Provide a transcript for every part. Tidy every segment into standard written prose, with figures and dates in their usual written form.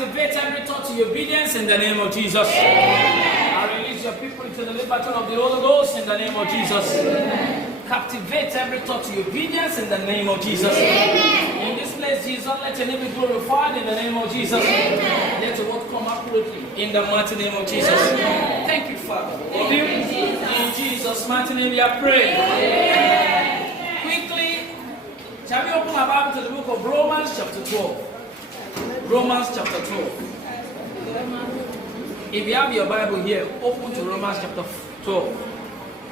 Captivate every thought to obedience in the name of Jesus. Amen. I release your people into the liberty of the Holy Ghost in the name of Jesus. Amen. Captivate every thought to obedience in the name of Jesus. Amen. In this place, Jesus, let your name be glorified in the name of Jesus. Amen. Let your word come accurately in the mighty name of Jesus. Amen. Thank you, Father. Thank you, Jesus. In Jesus' mighty name, we are praying. Amen. Quickly, shall we open our Bible to the book of Romans chapter 12? Romans chapter 12. If you have your Bible here, open to Romans chapter 12.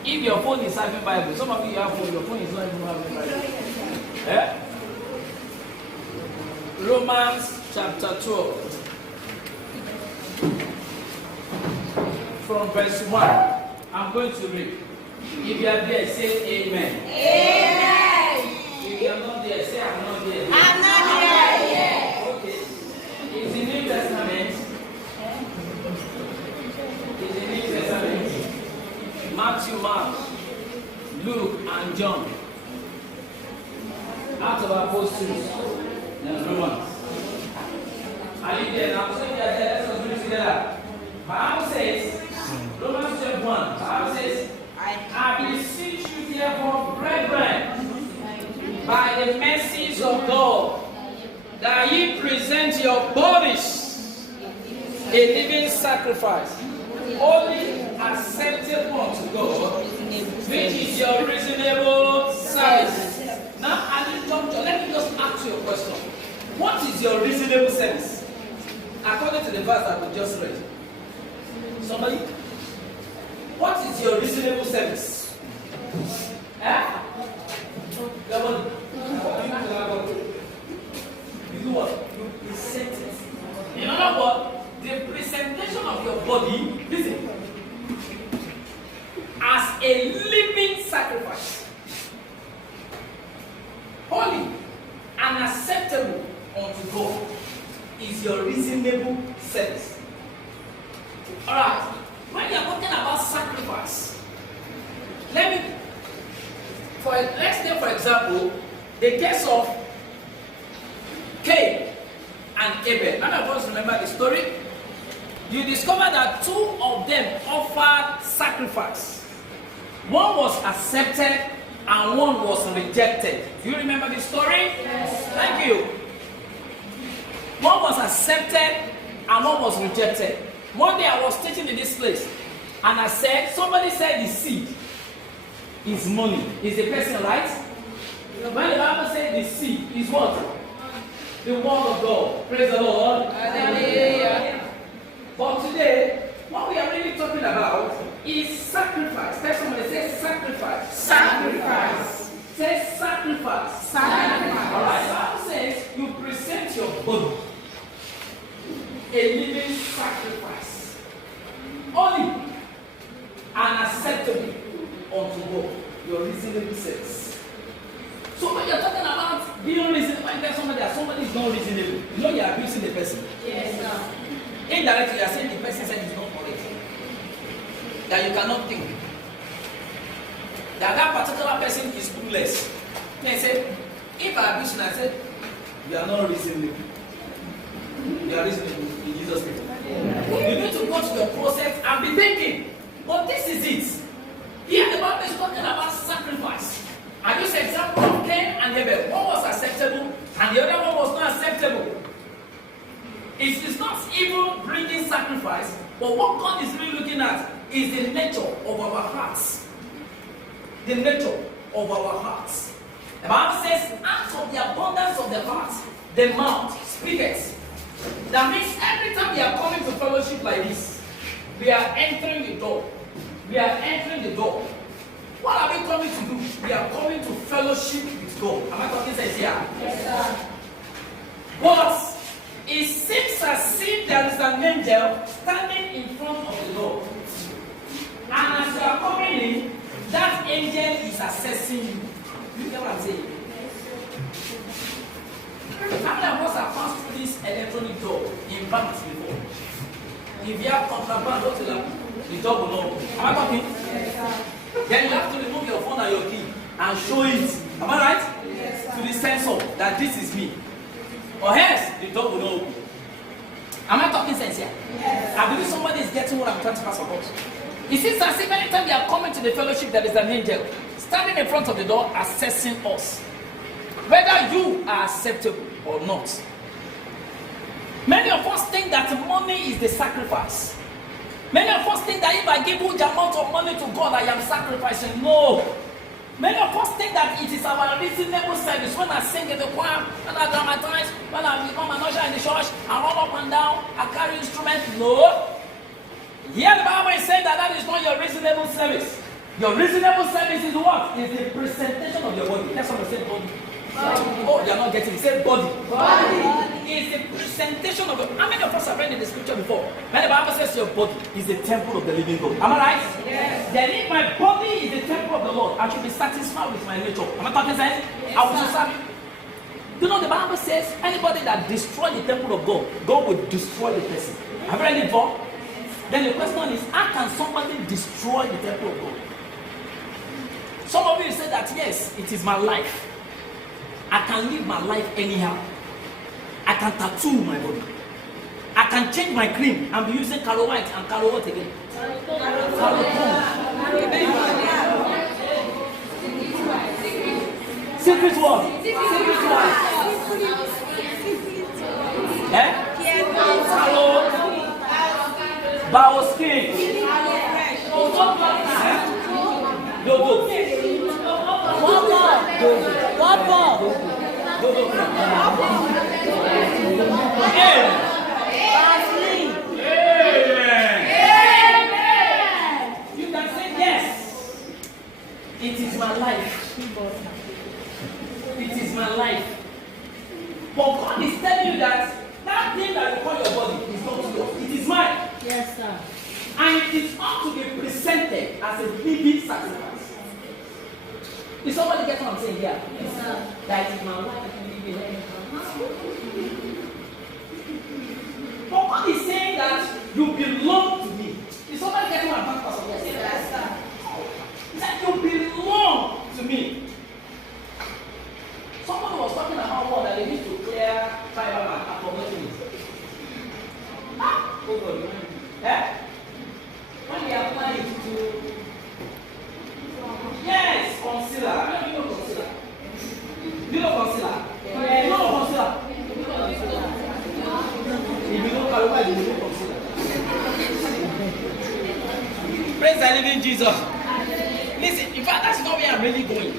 If your phone is having Bible, some of you have phone, your phone is not even having Bible. Romans chapter 12. From verse 1. I'm going to read. If you are there, say amen. Amen. If you are not there, say I'm not there. I'm not there yet. Is the New Testament? Is the New Testament? Matthew, Mark, Luke, and John. Acts of Apostles and Romans. Are you there now? So you are there. Let's read together. Bible says, Romans chapter 1. Bible says, I beseech you therefore, brethren, by the mercies of God, that ye present your bodies a living sacrifice, holy, acceptable unto God, which is your reasonable service. Now, at this juncture, let me just ask you a question. What is your reasonable service? According to the verse that we just read. Somebody? What is your reasonable service? You do what? You present it. In other words, the presentation of your body, listen, as a living sacrifice, holy and acceptable unto God, is your reasonable service. Alright, when you are talking about sacrifice, let's take for example the case of Cain and Abel. None of us remember the story. You discover that two of them offered sacrifice. One was accepted and one was rejected. Do you remember the story? Yes. Thank you. One was accepted and one was rejected. One day I was teaching in this place and I said, somebody said the seed is money. Is the person right? When the Bible said the seed is what? The word of God. Praise the Lord. Hallelujah. But today, what we are really talking about is sacrifice. Tell somebody, say sacrifice. Sacrifice. Say sacrifice. Sacrifice. Alright, the Bible says you present your body a living sacrifice, holy and acceptable unto God, your reasonable service. So when you're talking about being reasonable, when there's somebody that somebody is not reasonable, you know you're abusing the person. Yes, sir. Indirectly, you're saying the person said it's not correct. That you cannot think. That particular person is clueless. They say, if I abuse you, I said, you are not reasonable. You are reasonable in Jesus' name. You need to go to the process and be thinking. But this is it. Here the Bible is talking about sacrifice. I use the example of Cain and Abel. One was acceptable and the other one was not acceptable. It is not even bringing sacrifice, but what God is really looking at is the nature of our hearts. The nature of our hearts. The Bible says, out of the abundance of the heart, the mouth speaketh. That means every time we are coming to fellowship like this, we are entering the door. We are entering the door. What are we coming to do? We are coming to fellowship with God. Am I talking sense here? Yes, sir. But it seems as if there is an angel standing in front of the door. And as you are coming in, that angel is assessing you. You get what I'm saying? How many of us have passed through this electronic door in banks before? If you have contraband, what will happen? The door will not open. Am I talking? Yes, sir. Then you have to remove your phone and your key and show it. Am I right? Yes, sir. To the sensor that this is me. Or else the door will not open. Am I talking sense here? Yes. I believe somebody is getting what I'm trying to pass about. It seems as if anytime they are coming to the fellowship, there is an angel standing in front of the door assessing us, whether you are acceptable or not. Many of us think that money is the sacrifice. Many of us think that if I give huge amount of money to God, I am sacrificing. No. Many of us think that it is our reasonable service. When I sing in the choir, when I dramatize, when I become an usher in the church, I run up and down, I carry instruments. No. Here the Bible is saying that is not your reasonable service. Your reasonable service is what? Is the presentation of your body. That's what I said, body. Oh, you're not getting it. Say body. Body. It's the presentation of your. How many of us have read in the scripture before? When the Bible says your body is the temple of the living God. Am I right? Yes. Then if my body is the temple of the Lord, I should be satisfied with my nature. Am I talking sense? Yes, I will serve you. You know the Bible says anybody that destroys the temple of God, God will destroy the person. Have you read it before? Then the question is, how can somebody destroy the temple of God? Some of you say that yes, it is my life. I can live my life anyhow. I can tattoo my body. I can change my cream and be using color white and color what again? Secret what? Secret what? Color. Bao skin. What more? You can say yes. It is my life. It is my life. But God is telling you that that thing that you call your body is not yours. It is mine. Yes, sir. And it is ought to be presented as a living sacrifice. Is somebody get what I'm saying here? Yes, sir. That is my life. But God is saying that you belong to me. Is somebody getting what I'm talking about? Yes, sir. That you belong to me. Someone was talking about what that they need to clear tribal and promotion. Oh God, eh? When they apply it to yes, concealer. I don't know concealer. You know concealer? Yes. You know concealer? If you don't qualify, you know concealer. Praise the living Jesus. Listen, in fact, that's not where I'm really going.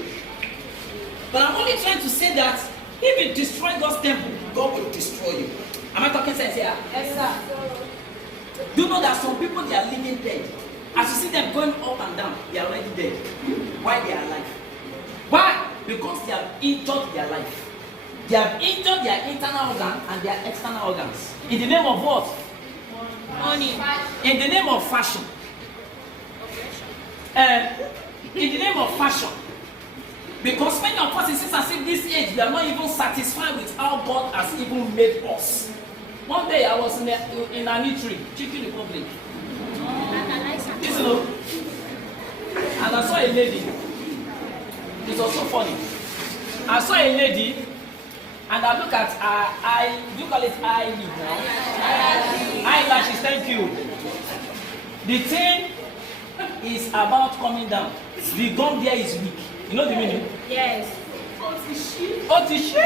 But I'm only trying to say that if you destroy God's temple, God will destroy you. Am I talking sense here? Yes, sir. Do you know that some people they are living dead? As you see them going up and down, they are already dead. Why they are alive? Why? Because they have injured their life. They have injured their internal organ and their external organs. In the name of what? Money. In the name of fashion. In the name of fashion. Because many of us, it seems as if this age, we are not even satisfied with how God has even made us. One day I was in an eatery, Chicken Republic. You know, and I saw a lady. It was so funny. I saw a lady, and I look at her you call it eyelid now? Eyelashes, thank you. The thing is about coming down. The gum there is weak. You know the meaning? Yes. What is she?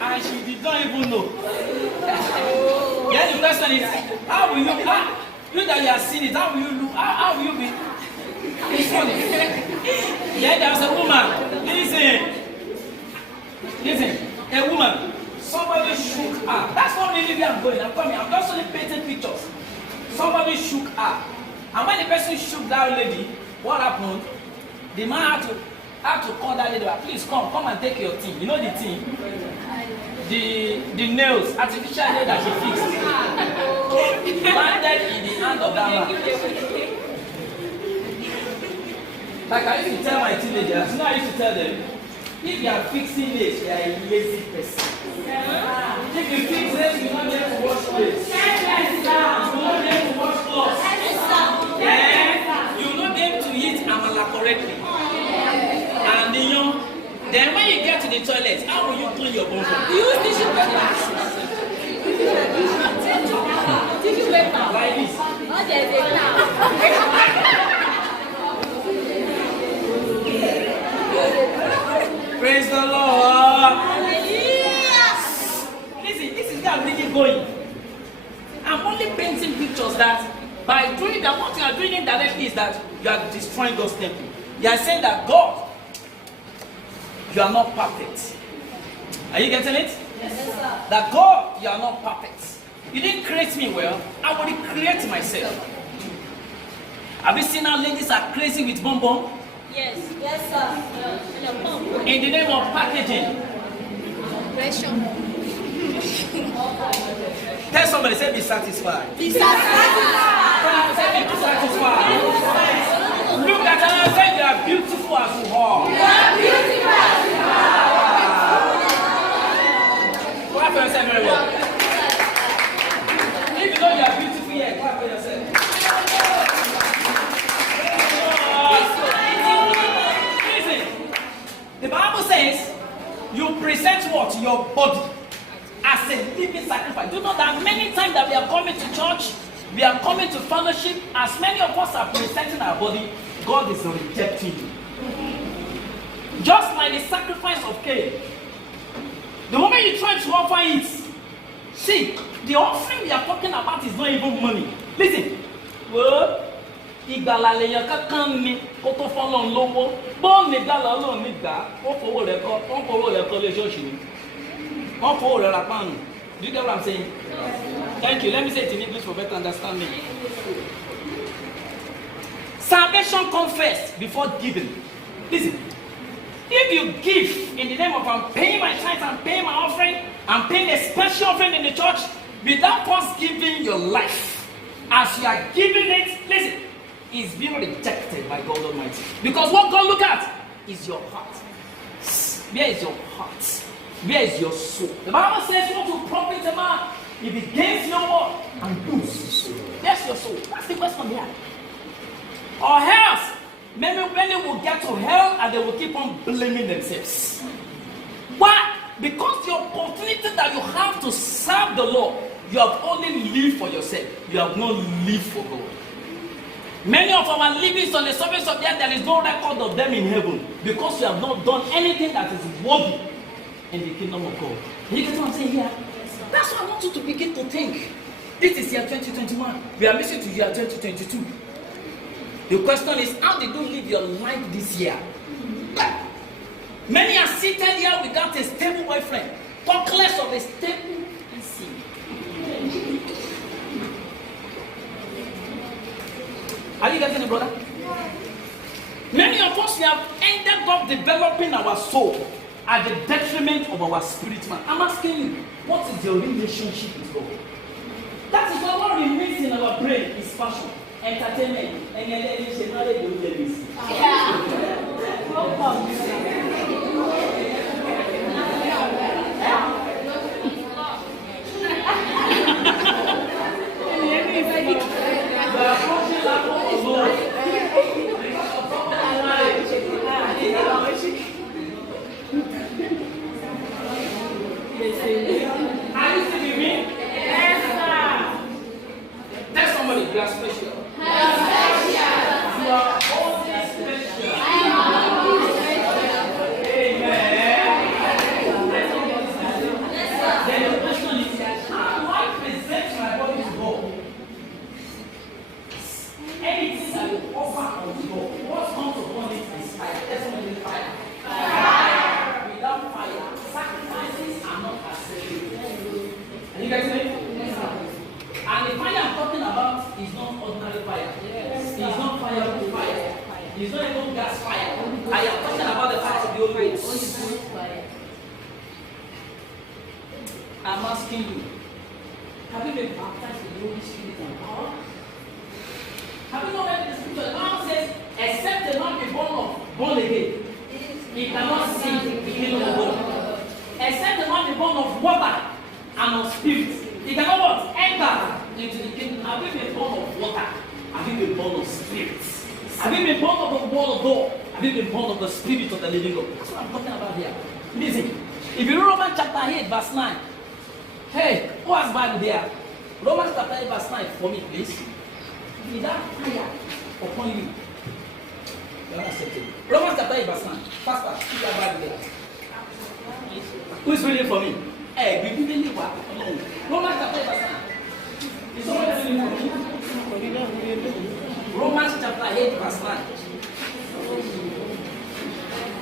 And she did not even know. Then the question is, how will you that you have seen it, how will you look? How will you be? It's funny. Then there was a woman. Listen, a woman. Somebody shook her. That's not really where I'm going. I'm coming. I'm just only painting pictures. Somebody shook her. And when the person shook that lady, what happened? The man had to call that lady. Please come and take your thing. You know the thing? The nails, artificial nails that she fixed. Landed in the hand of that man. Like I used to tell my teenagers, you know I used to tell them, if you are fixing nails, you are a lazy person. If you fix nails, you are not there to wash plates. You are not there to wash clothes. You are not there to eat amala correctly. And then when you get to the toilet, how will you clean your bum? Use tissue paper. Praise the Lord. Hallelujah. Listen, this is where I'm really going. I'm only painting pictures that by doing that, what you are doing indirectly is that you are destroying God's temple. You are saying that God, you are not perfect. Are you getting it? Yes, sir. That God, you are not perfect. You didn't create me well. I will create myself. Have you seen how ladies are crazy with bonbon? Yes. Yes, sir. In the name of packaging. Pressure. Tell somebody, say be satisfied. Be satisfied. Say be satisfied. Look at her and say you are beautiful as you are. You are beautiful as you are. Clap for yourself very well. If you know you are beautiful here, clap for yourself. Listen, the Bible says you present what? Your body as a living sacrifice. Do you know that many times that we are coming to church, we are coming to fellowship, as many of us are presenting our body, God is rejecting you. Just like the sacrifice of Cain. The moment you try to offer it, see, the offering we are talking about is not even money. Listen, well, ìgbàlà lèèyàn kankan ni kó tó fọ́lọ́run lówó bọ́ọ̀nù ìgbàlà Ọlọ́run nígbà ó fowó rẹ̀ kọ́ lé ṣọ́ọ̀ṣì ni wọ́n fowó rẹ̀ ra páànù. Do you get what I'm saying? Thank you. Let me say it in English for better understanding. Salvation comes first before giving. Listen, if you give in the name of I'm paying my tithes, I'm paying my offering, I'm paying a special offering in the church, without first giving your life, as you are giving it, listen, is being rejected by God Almighty. Because what God look at is your heart. Where is your heart? Where is your soul? The Bible says, what will profit a man if he gains your word and loses his soul? That's your soul. That's the question here. Or else, many will get to hell and they will keep on blaming themselves. Why? Because the opportunity that you have to serve the Lord, you have only lived for yourself. You have not lived for God. Many of our livings on the surface of the earth, there is no record of them in heaven because you have not done anything that is worthy in the kingdom of God. You get what I'm saying here? That's why I want you to begin to think. This is year 2021. We are missing to year 2022. The question is, how did you live your life this year? Many are seated here without a stable boyfriend. Talk less of a stable PC. Are you getting it, brother? Many of us, we have ended up developing our soul at the detriment of our spirit man. I'm asking you, what is your relationship with God? That is what remains in our brain is passion, entertainment, and tell somebody you are special. You are only special. Amen. Then the question is, how do I present my body to God? Anything that you offer unto God, what comes upon it is fire. Tell somebody fire. Without fire, sacrifices are not acceptable. Are you getting it? And the fire I'm talking about is not ordinary fire. It's not fire with fire. It's not even gas fire. I am talking about the fire of the Holy Ghost. I'm asking you, have you been baptized with the Holy Spirit and power? Have you not read the scripture? The Bible says, except the man be born again, he cannot see the kingdom of God. Except the man be born of water and of spirit, he cannot what? Enter into the kingdom. Have you been born of water? Have you been born of spirit? Have you been born of the word of God? Have you been born of the spirit of the living God? That's what I'm talking about here. Listen, if you read Romans chapter 8, verse 9, hey, who has Bible there? Romans chapter 8, verse 9 for me, please. Is that fire upon you? You are not accepted. Romans chapter 8 verse 9. Pastor, keep your Bible there. Who is reading for me? Hey, we didn't leave alone. Romans chapter 8 verse 9. Is someone reading for me? Romans chapter 8 verse 9.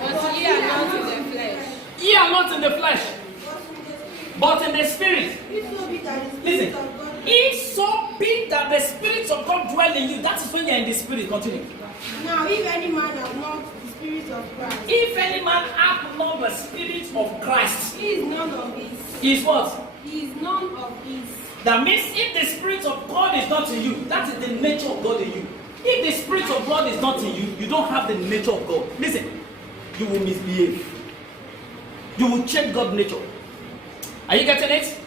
But ye are not in the flesh. Ye are not in the flesh, but in the spirit. Listen. If so be that the spirits of God dwell in you, that is when you are in the spirit. Continue. Now, if any man has not the spirit of Christ, If any man hath not the spirit of Christ, he is none of his. is what? He is none of his. That means if the spirit of God is not in you, that is the nature of God in you. If the spirit of God is not in you, you don't have the nature of God. Listen, you will misbehave. You will change God's nature. Are you getting it?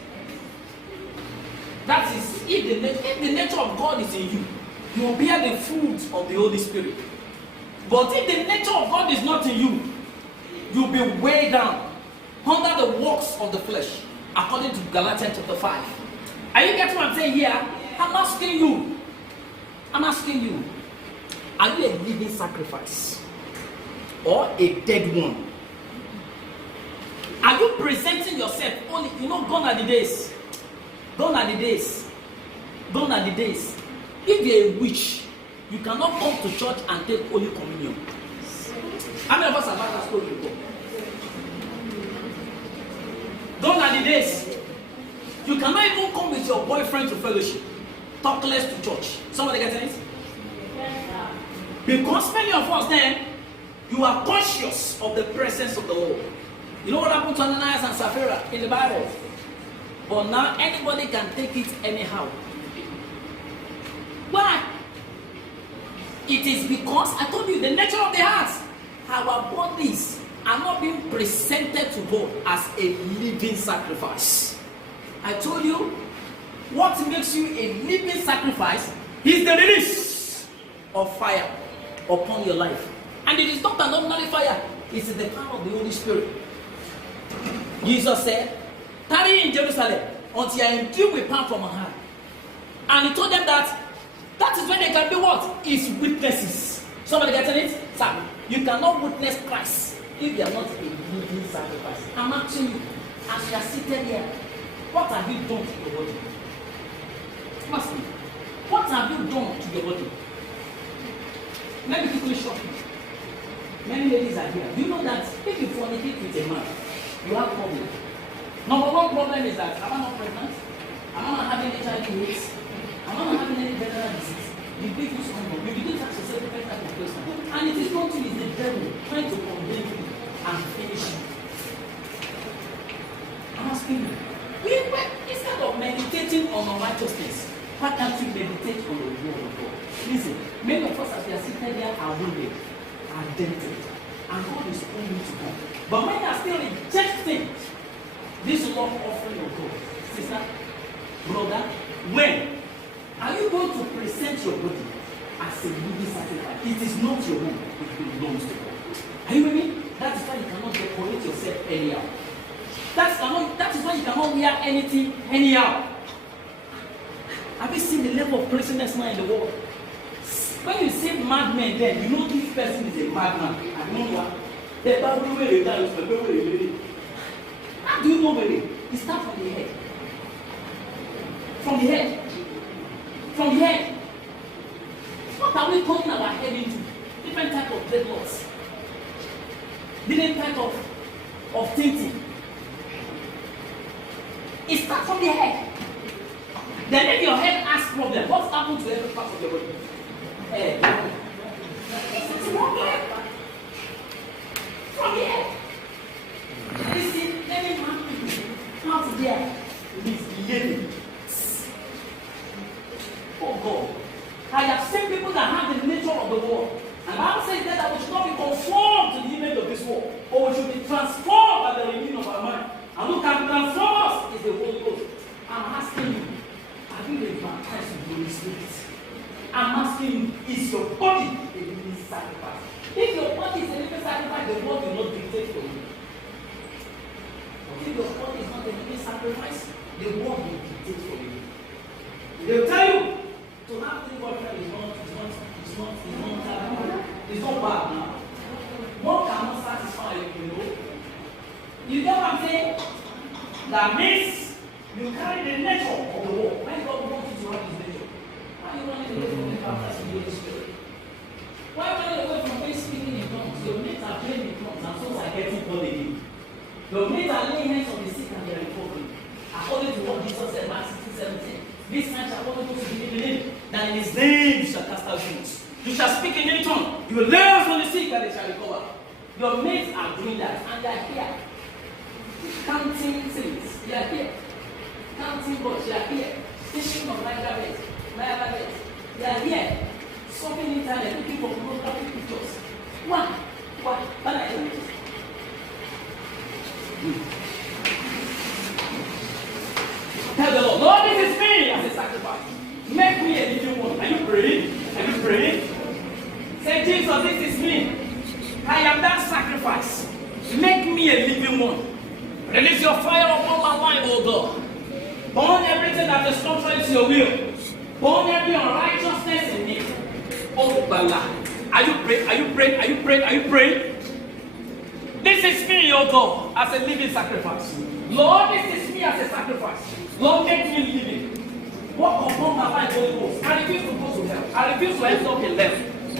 That is, if the nature of God is in you, you will bear the fruit of the Holy Spirit. But if the nature of God is not in you, you'll be weighed down under the works of the flesh, according to Galatians chapter 5. Are you getting what I'm saying here? I'm asking you. Are you a living sacrifice or a dead one? Are you presenting yourself only? You know, gone are the days. Gone are the days. Gone are the days. If you're a witch, you cannot come to church and take Holy Communion. How many of us have heard that story before? Gone are the days. You cannot even come with your boyfriend to fellowship. Talk less to church. Somebody get it? Because many of us then, you are conscious of the presence of the Lord. You know what happened to Ananias and Sapphira in the Bible? But now anybody can take it anyhow. Why? It is because I told you the nature of the heart. Our bodies are not being presented to God as a living sacrifice. I told you what makes you a living sacrifice is the release of fire upon your life. And it is not an ordinary fire, it is the power of the Holy Spirit. Jesus said, tarry in Jerusalem until you are endued with power from on high. And he told them that is when they can be what? His witnesses. Somebody getting it? Sir, you cannot witness Christ if you are not a living sacrifice. I'm asking you, as you are seated here, what have you done to your body? Ask me. What have you done to your body? Let me quickly shock you. Many ladies are here. Do you know that if you fornicate with a man, you have problem? Number one problem is that am I not pregnant? Am I not having HIV/AIDS? Am I not having any venereal disease? You big use condom. You begin to ask yourself different type of question. And it is not is the devil trying to condemn you and finish you. I'm asking you. Instead of meditating on unrighteousness, why can't you meditate on the word of God? Listen, many of us as we are sitting there are wounded, are dented, and God is calling you to God. But when you are still rejecting this love offering of God, sister, brother, when are you going to present your body as a living sacrifice? It is not your own, it belongs to God. Are you with me? That is why you cannot decorate yourself anyhow. That is why you cannot wear anything anyhow. Have you seen the level of craziness now in the world? When you say madman, then you know this person is a madman. I don't know what. How do you know where it starts from the head? From the head. From the head. What are we turning our head into? Different type of dreadlocks. Different type of thinking. It starts from the head. Then if your head has problem, what's happened to every part of your body? It's from the head. From the head. Listen, let me remind you, out there, misbehaving. Oh God. I have seen people that have the nature of the world. And the Bible says that we should not be conformed to the image of this world, but we should be transformed by the renewing of our mind. And who can transform us is the Holy Ghost. I'm asking you, have you been baptized with the Holy Spirit? I'm asking you, is your body a living sacrifice? If your body is a living sacrifice, the world will not dictate for you. But if your body is not a living sacrifice, the world will dictate for you. They'll tell you to have three boyfriends is not This sign shall follow those who believe in him, that in his name you shall cast out demons. You shall speak in any tongue. You will lay hands on the sick and they shall recover. Your mates are doing that and they are here. Counting things. They are here. Counting books. They are here. Fishing from Nigeria. They are here. Shopping internet, looking for pornographic pictures. Why? What are you doing? Tell the Lord, Lord, this is me as a sacrifice. Make me a living one. Are you praying? Are you praying? Say, Jesus, this is me. I am that sacrifice. Make me a living one. Release your fire upon my life, oh God. Burn everything that is contrary to your will. Burn every unrighteousness in me. Oh, Bala. Are you praying? Are you praying? Are you praying? Are you praying? This is me, oh God, as a living sacrifice. Lord, this is me as a sacrifice. Lord, make me living. Walk upon my life, Holy Ghost. I refuse to go to hell. I refuse to end up in hell.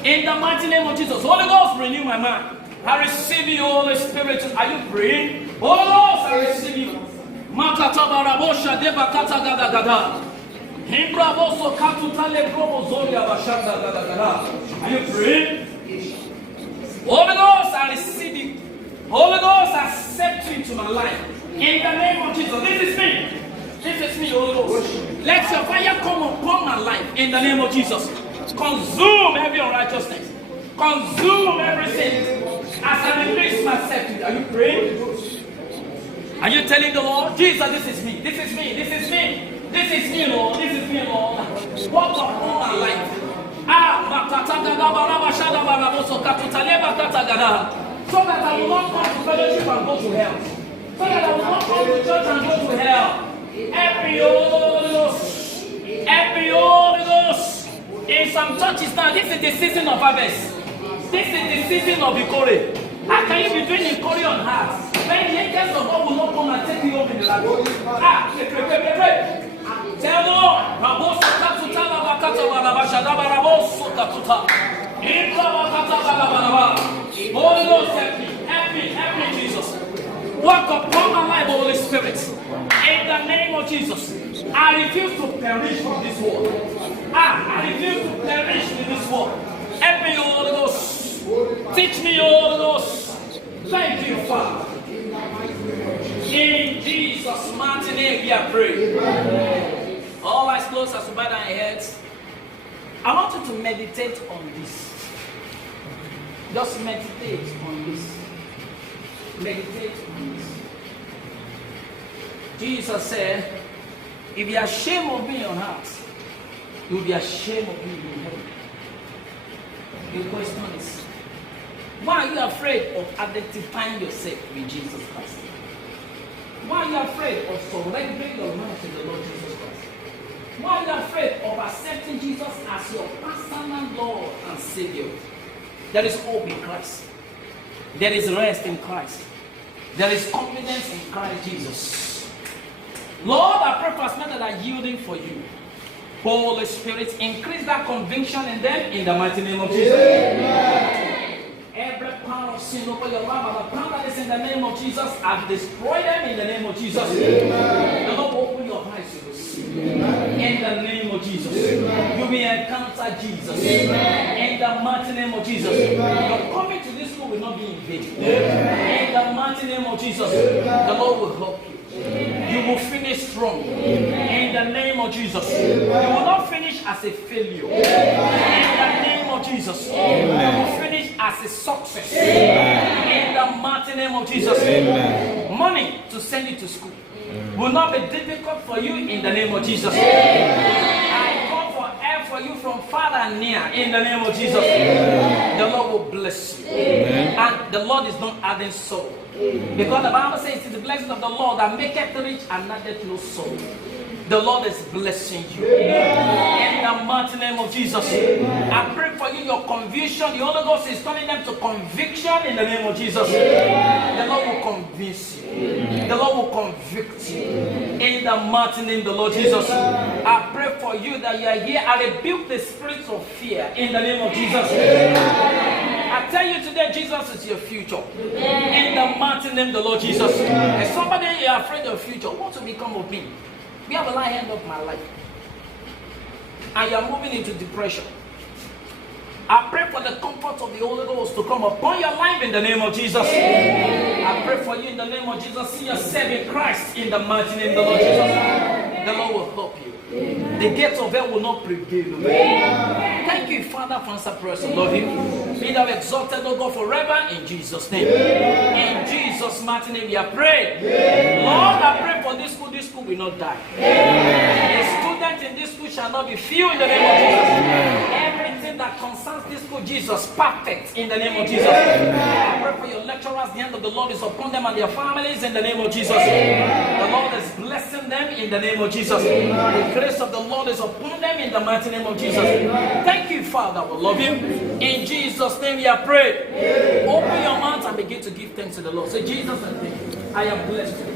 In the mighty name of Jesus, Holy Ghost, renew my mind. I receive you, Holy Spirit. Are you praying? Holy Ghost, I receive you. Makata barabosha deba kata gada gada. Himbraboso katutale promo zoria bashanda gada gada. Are you praying? Holy Ghost, I receive you. Holy Ghost, accept you into my life. In the name of Jesus, this is me. This is me, Holy Ghost. Let your fire come upon my life. In the name of Jesus. Consume every unrighteousness. Consume every sin. As I release myself to you. Are you praying? Are you telling the Lord, Jesus, this is me. This is me. This is me. This is me, Lord. This is me, Lord. Walk upon my life. So that I will not come to fellowship and go to hell. So that I will not come to church and go to hell. Every Holy Ghost. In some churches now, this is the season of harvest. This is the season of Ikore. How can you be doing Ikore on hearts? When the angels of God will not come and take you home in the land. Tell the Lord. Holy Ghost, help me, Jesus. Walk upon my life, Holy Spirit. In the name of Jesus. I refuse to perish in this world. I refuse to perish in this world. Help me, Holy Ghost. Teach me, Holy Ghost. Thank you, Father. In Jesus' mighty name we are praying. All eyes closed as we bow our heads. I want you to meditate on this. Just meditate on this. Meditate on this. Jesus said, if you are ashamed of me on earth, you will be ashamed of me in heaven. The question is, why are you afraid of identifying yourself with Jesus Christ? Why are you afraid of surrendering your life to the Lord Jesus Christ? Why are you afraid of accepting Jesus as your personal Lord and Savior? There is hope in Christ. There is rest in Christ. There is confidence in Christ Jesus. Lord, I pray for us that are yielding for you. Holy Spirit, increase that conviction in them in the mighty name of Jesus. Amen. Every power of sin over your life, the power that is in the name of Jesus, I destroy them in the name of Jesus. Amen. The Lord open your eyes to see. In the name of Jesus. Amen. You will encounter Jesus. Amen. In the mighty name of Jesus. Amen. Your coming to this school will not be in vain. Amen. In the mighty name of Jesus. Amen. The Lord will help you. Amen. You will finish strong. Amen. In the name of Jesus. Amen. You will not finish as a failure. Amen. In the name of Jesus. Amen. You will finish as a success. Amen. In the mighty name of Jesus. Amen. Money to send you to school will not be difficult for you in the name of Jesus. Amen. I call for help for you from far and near in the name of Jesus. Amen. The Lord will bless you. Amen. And the Lord is not adding sorrow. Because the Bible says it is the blessing of the Lord that maketh rich and addeth no sorrow. The Lord is blessing you. Amen. In the mighty name of Jesus. Amen. I pray for you, your conviction. The Holy Ghost is turning them to conviction in the name of Jesus. Amen. The Lord will convince you. Amen. The Lord will convict you. Amen. In the mighty name of the Lord Jesus. Amen. I pray for you that you are here. I rebuke the spirits of fear in the name of Jesus. Amen. I tell you today, Jesus is your future. Amen. In the mighty name of the Lord Jesus. Amen. If somebody is afraid of your future, what will become of me? We have a lie hand of my life. and you are moving into depression. I pray for the comfort of the Holy Ghost to come upon your life in the name of Jesus. I pray for you in the name of Jesus. See yourself in Christ in the mighty name of the Lord Jesus. The Lord will help you. The gates of hell will not prevail. Thank you, Father, for answer prayers. I love you. Be thou exalted, O God, forever in Jesus' name. In Jesus' mighty name, we are praying. Lord, I pray for this school. This school will not die. The student in this school shall not be few in the name of Jesus. Everything that concerns this school, Jesus, perfect in the name of Jesus. I pray for your lecturers. The hand of the Lord is upon them and their families in the name of Jesus. The Lord is blessing them in the name of Jesus. The grace of the Lord is upon them in the mighty name of Jesus. Thank you, Father. We love you. In Jesus' name we are praying. Open your mouth and begin to give thanks to the Lord. Say, Jesus, I thank you. I am blessed.